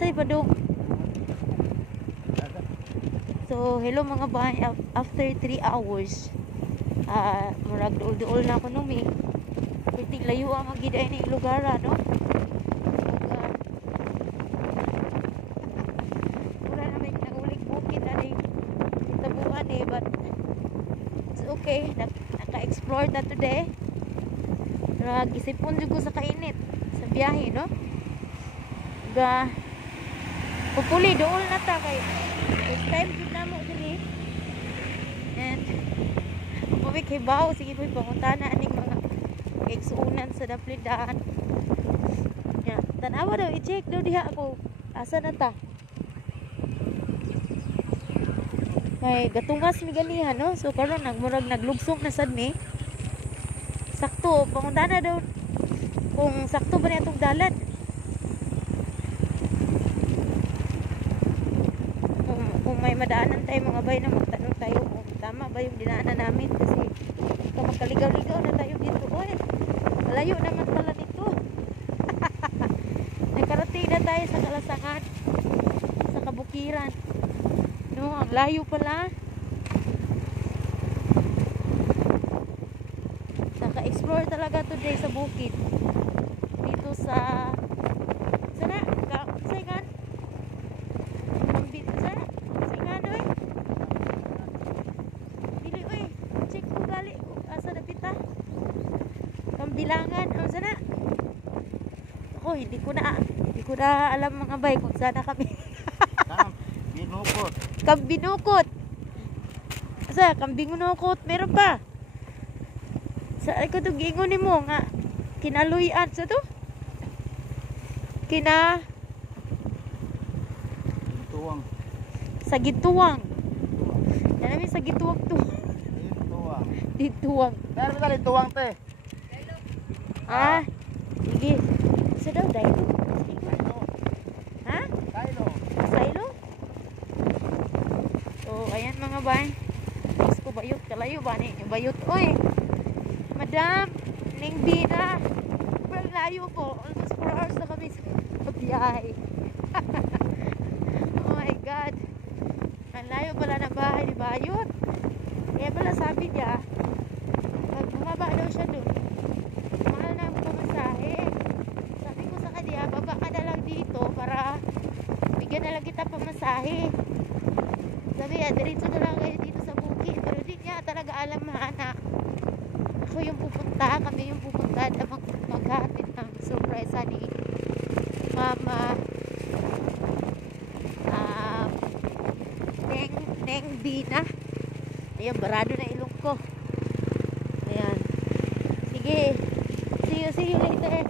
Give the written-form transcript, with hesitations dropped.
Asay padung. So, hello mga bahay. After 3 hours, murag duol-duol na ako numi. Piting layo ang magiday ni lugar, no? Mura naman nagulik bukid na ni tabuhan eh, but it's okay. Naka-explore na today. Gisipon juga sa kainit sa biyahe, no? Pupuli dool na ta kay first time jud namo diri. And pabik hibaw sige po'y pangutana aning mga igsuunan sa daplidan. Ya, tanawa daw i-check daw diha ako asa na ta. Kay gatungas mi ganihan, no? So karon nagmurag naglugsong na sad mi. Sakto, pangutana daw kung sakto ba niya itong dalan. Kung may madaanan tayo mga bay na magtanong tayo kung tama ba yung dinaanan namin kasi makaligaw-ligaw na tayo dito. Oy, malayo naman pala dito. Nakarating na tayo sa Kalasangan, sa Kabukiran. No, ang layo pala. Naka-explore talaga today sa bukid. Dito sa sana Saingan. Sana Saingan oy. Dili oy. Check ko gali asa na pita. Kambilangan ang sana. Ako hindi ko na alam mga bay kung sana kami. Binukot. Kambinukot. Asa kambingunukot meron pa. Sa ko to gingon nimo nga kinaluyan sa to? Tuwang. Sa gituwang. Nami sa gituwang to. Tuwang. Dituwang. Meron ba rin tuwang te? Sige. Sa daw daylo. Ha? Kailo. Silo? So, ayan mga bay. Next ko bayot. Kalayo ba ni? Bayot. Oy! Madam! Ning bina! Sobrang layo po. Almost 4 hours na kami sa biyahe. Oh my God! Ang layo pala ng bahay ni Bayot. Kaya pala sabi niya, pag bumaba daw siya doon, mahal na ang pumasahe. Sabi ko sa kanya, baba ka na lang dito para bigyan na lang kita pamasahe. Sabi niya, diretso na lang kayo dito sa bukid. Pero di niya talaga alam anak. Ako yung pupunta, kami yung pupunta na maghatid ng surprise ni Mama Neng Bina. Ayan, barado na ilong ko. Ayan. Sige. See you later.